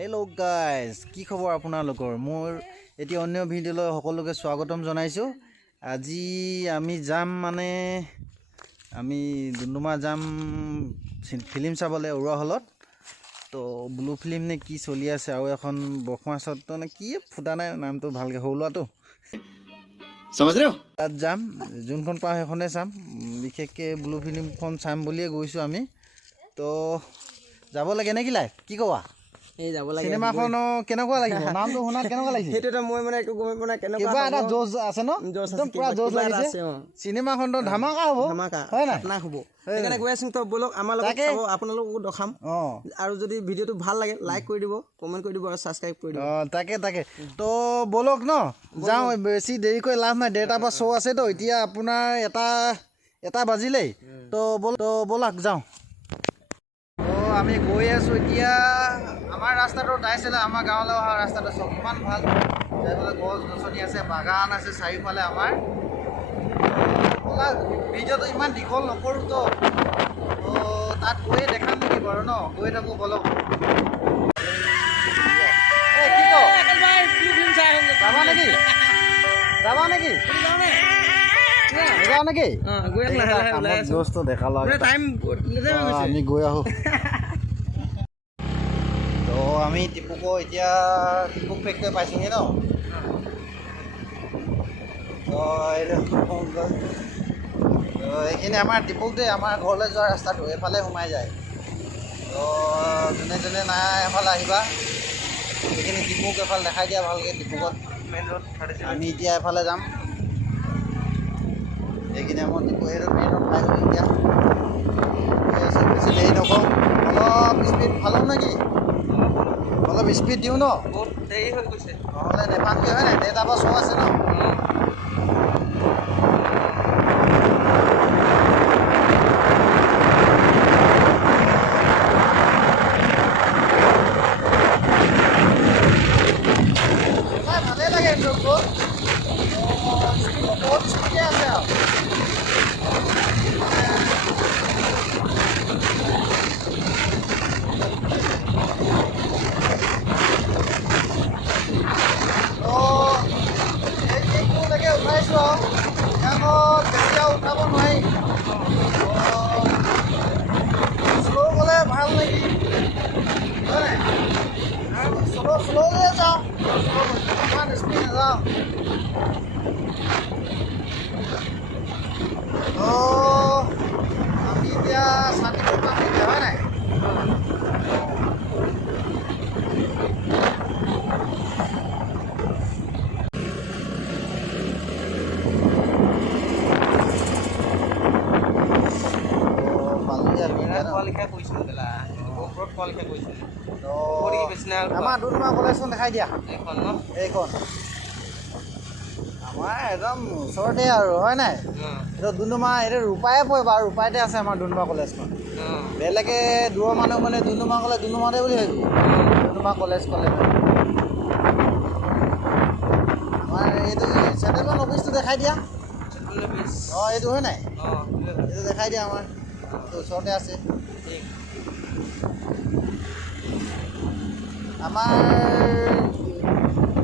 Hello' guys, কি খবৰ আপোনালোকৰ? মোৰ এতিয়া অন্য ভিডিঅ'লৈ সকলোকে স্বাগতম জনাইছোঁ। আজি আমি যাম আমি ডুমডুমা যাম ফিল্ম চাবলৈ উৰুৱা হলত। তো ব্লু ফিল্ম নে কি চলি আছে, আৰু এখন বৰখুৱা চত নে কি ফুটা নাই নামটো ভালকৈ, সৰু ল'ৰাটো তাত যাম। যোনখন পাওঁ সেইখনে চাম, বিশেষকৈ ব্লু ফিল্মখন চাম বুলিয়ে গৈছোঁ আমি। তো যাব লাগে নে কি লাই, কি ক'বা? এই যাব লাগে চিনেমাখনো কেনেকুৱা লাগিব? নামটো শুনাত কেনেকুৱা লাগিছে? সেইটোতো মই মানে একো গমে পোৱা নাই কেনেকুৱা কিবা এটা জোজ আছে ন? একদম পুৰা জোজ লাগিছে। চিনেমাখনটো ধামাকা হ'ব, হয় নাই? খাতনা হ'ব। সেইকাৰণে গৈ আছোঁ। তো ব'লক আমাৰ লগত চাব, আপোনালোককো দেখাম। আৰু যদি ভিডিঅ'টো ভাল লাগে লাইক কৰি দিব, কমেণ্ট কৰি দিব আৰু ছাবস্ক্ৰাইব কৰি দিব। তাকে তো ব'লক ন, যাওঁ। বেছি দেৰি কৰি লাভ নাই, 1:30 পৰা শ্ব' আছেতো। এতিয়া আপোনাৰ এটা বাজিলেই। তো ব'লক যাওঁ। আমি গৈ আছোঁ এতিয়া। আমাৰ ৰাস্তাটো দাইছিলে, আমাৰ গাঁৱলৈ অহা ৰাস্তাটো চব ইমান ভাল। যাইবলৈ গছ গছনি আছে, বাগান আছে চাৰিওফালে আমাৰ। ভিডিঅ'টো ইমান দীঘল নকৰোঁতো, তাত গৈয়ে দেখাম নেকি বাৰু ন? গৈ থাকোঁ ব'লক। কি ক, যাবা নেকি? যাওঁ নেকি? আমি গৈ আহোঁ। তো আমি টিপুক এতিয়া টিপুক ফেক্টৰী পাইছোঁহি ন? এইখিনি আমাৰ টিপুক দেই, আমাৰ ঘৰলৈ যোৱা ৰাস্তাটো এইফালে সোমাই যায়। তো যোনে নাই এফালে আহিবা, সেইখিনি টিপুক এফালে দেখাই দিয়া ভালকৈ। টিপুকত মেইন ৰোড, আমি এতিয়া এফালে যাম। এইখিনি আমাৰ টিপু সেইটো মেইন ৰোড পাই গ'লো এতিয়া। বেছি দেৰি নকওঁ, অলপ স্পীড ভালো নেকি? অলপ স্পীড দিওঁ ন? বহুত দেৰি হৈ গৈছে, নহ'লে নেপামগৈ, হয় নাই? 1:30 পৰা শ্ব' আছে ন? ভালেই লাগে বহুত স্পীডে আছে আৰু। উঠাইছোঁ আৰু আকৌ তেতিয়া উঠাব নোৱাৰি। শ্ল' গ'লে ভাল নেকি, হয় নাই? শ্ল'লৈ যাওঁ, ইমান স্পীড নাযাওঁ। আমি এতিয়া চান্তিপুৰ পাম এতিয়া, হয় নাই? আমাৰ ডুমডুমা কলেজখন দেখাই দিয়া। এইখন আমাৰ একদম ওচৰতে আৰু, হয় নাই? এইটো ডুমডুমা, এইটো ৰূপায়ে পৰে বাৰু, ৰূপাইতে আছে আমাৰ ডুমডুমা কলেজখন। বেলেগে দূৰৰ মানুহ মানে ডুমডুমা ক'লে ডুমডুমাতে বুলি ভাবিব, ডুমডুমা কলেজ ক'লে। আমাৰ এইটো চেণ্ট্ৰেলৰ অফিচটো দেখাই দিয়া। এইটো হয় নাই? এইটো দেখাই দিয়া, আমাৰ এইটো ওচৰতে আছে। আমাৰ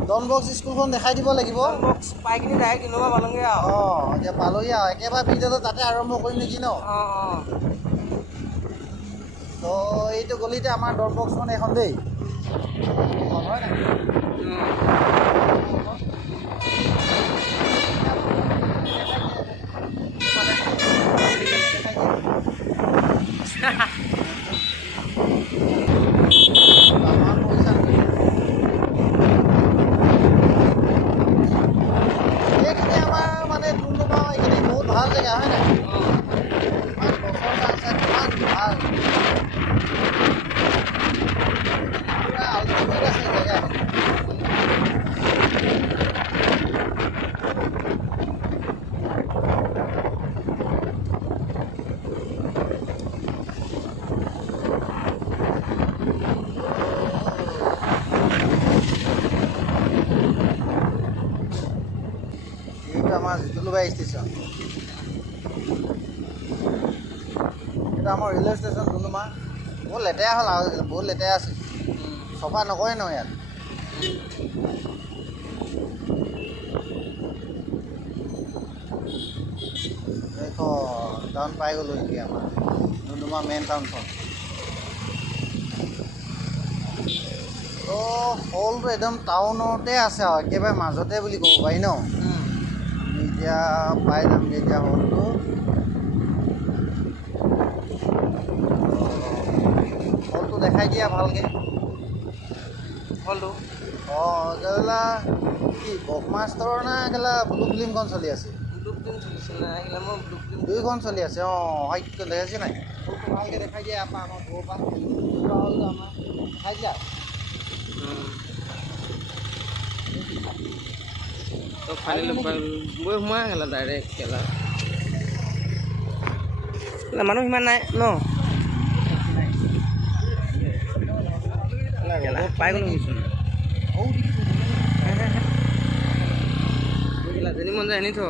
ডন বক্স স্কুলখন দেখাই দিব লাগিব। পাই কিনি ডাইৰেক্ট ইন'ভা পালোঁগৈ আৰু। এতিয়া পালোঁহি আৰু, একেবাৰে ভিডিঅ'টো তাতে আৰম্ভ কৰিম নেকি ন? তো এইটো গলিতে আমাৰ ডন বক্সখন এইখন দেই, হয় নাই? এইখিনি আমাৰ মানে ডুমডুমা এইখিনি বহুত ভাল জেগা, হয় নাই? ইমান গছৰ আছে, কিমান ভাল, পুৰা আল্টিমেট আছে জেগাখিনি। এইটো আমাৰ জিতুলুবাৰী ষ্টেচন, এইটো আমাৰ ৰেলৱে ষ্টেচন ডুমডুমা। বহুত লেতেৰা হ'ল আৰু, বহুত লেতেৰা আছে। চফা নকৰে ন ইয়াত দেখো টাউন পাই গ'লো এতিয়া আমাৰ ডুমডুমা মেইন টাউনখন তো হলটো একদম টাউনতে আছে আৰু একেবাৰে মাজতে বুলি ক'ব পাৰি ন আমি এতিয়া পাই যামগৈ এতিয়া হলটো হলটো দেখাই দিয়া ভালকৈ হলটো অঁ কেলা কি ব্ৰহ্মাষ্টৰৰ না কেলা ব্লু ফিল্মখন চলি আছে দুইখন চলি আছে অঁ হাইটটো দেখাইছে নাই হলটো ভালকৈ দেখাই দিয়া আপা আমাৰ ঘৰৰ পৰা হলটো আমাৰ দেখাই দিয়া তো ফাইনেলি গৈ সোমাই গ'লা ডাইৰেক্ট কেলা মানুহ সিমান নাই ন পাই গ'লো যেনি মন যায় এনি থ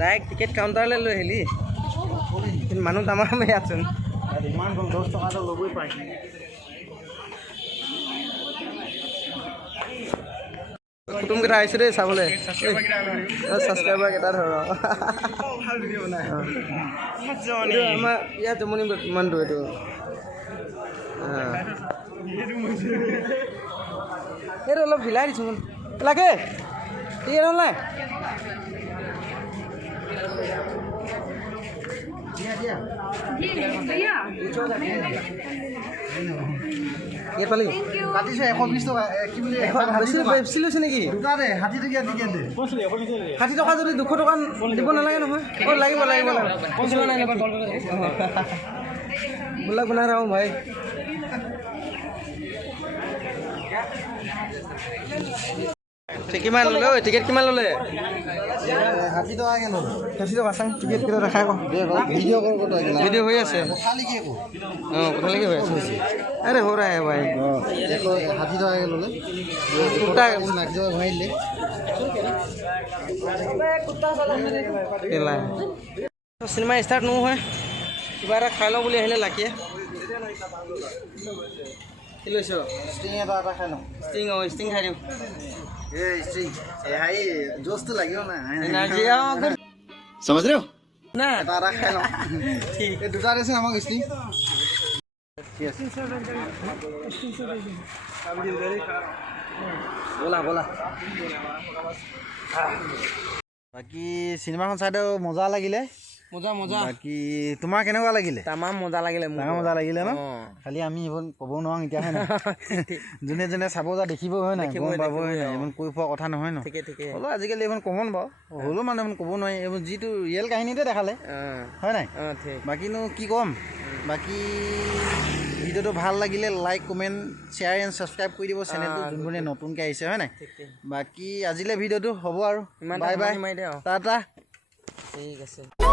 ডাইৰেক্ট টিকেট কাউণ্টাৰলৈ লৈ আহিলি কিন্তু মানুহ তামাম ইয়াতচোন ইমান কম 10 টকাটো ল'বই পাৰি কুটুমকেইটা আহিছে দেই চাবলৈ ছাবস্ক্ৰাইবাৰ কেইটা ধৰ আমাৰ ইয়াত জমনি ইমানটো এইটো এইটো অলপ হিলাই দিছোঁ লাগে ঠিক আছে নাই ইয়াত পালি কাটিছে 120 টকা কি বুলি বেছি লৈছে নেকি দুটাতে 60 টকীয়া টিকেট দে 60 টকা যদি 200 টকা দিব নালাগে নহয় অঁ লাগিব বোলা বনাই ৰহোঁ ভাই কিমান ল'লে ঐ টিকেট কিমান ল'লে 60 টকাকৈ ল'লে 60 টকা চাং টিকেট কেইটা দেখাই আকৌ ভিডিঅ' কৰোঁ কথা ভিডিঅ' হৈ আছে খালি কি আকৌ অঁ কথালৈকে হৈ আছে আৰে হৈ ৰাই ভাই 60 টকাকৈ ল'লে কুৰ্তা নাকজোৱা ঘূৰাই দিলে চিনেমা ষ্টাৰ্ট নহয় কিবা এটা খাই লওঁ বুলি আহিলে লাকিয়ে কি লৈছ ষ্টিং এটা খাই লওঁ ষ্টিং অঁ ষ্টিং খাই দিওঁ এই ষ্টিং হাই জোচটো লাগিব না এনাৰ্জি समझ रहे हो না এটা খাই লওঁ এই দুটা দিছে আমাক ষ্টিং ব'লা বাকী চিনেমাখন চাইতো মজা লাগিলে মজা বাকী তোমাৰ কেনেকুৱা লাগিলে তামাম মজা লাগিলে ডাঙৰ মজা লাগিলে ন খালি আমি এইবোৰ ক'ব নোৱাৰোঁ এতিয়া হয় নাই যোনে যোনে চাব যা দেখিব হয় নাই গম পাব হয় নাই ইমান কৈ পোৱা কথা নহয় ন হ'লেও আজিকালি এইখন কমন বাৰু হ'লেও মানে ইমান ক'ব নোৱাৰি এইবোৰ যিটো ৰিয়েল কাহিনীতে দেখালে হয় নাই বাকীনো কি ক'ম বাকী ভিডিঅ'টো ভাল লাগিলে like comment share and subscribe কৰি দিব চেনেলটো যোনবোৰে নতুনকৈ আহিছে হয় নাই বাকী আজিলৈ ভিডিঅ'টো হ'ব আৰু বাই বাই টাটা ঠিক আছে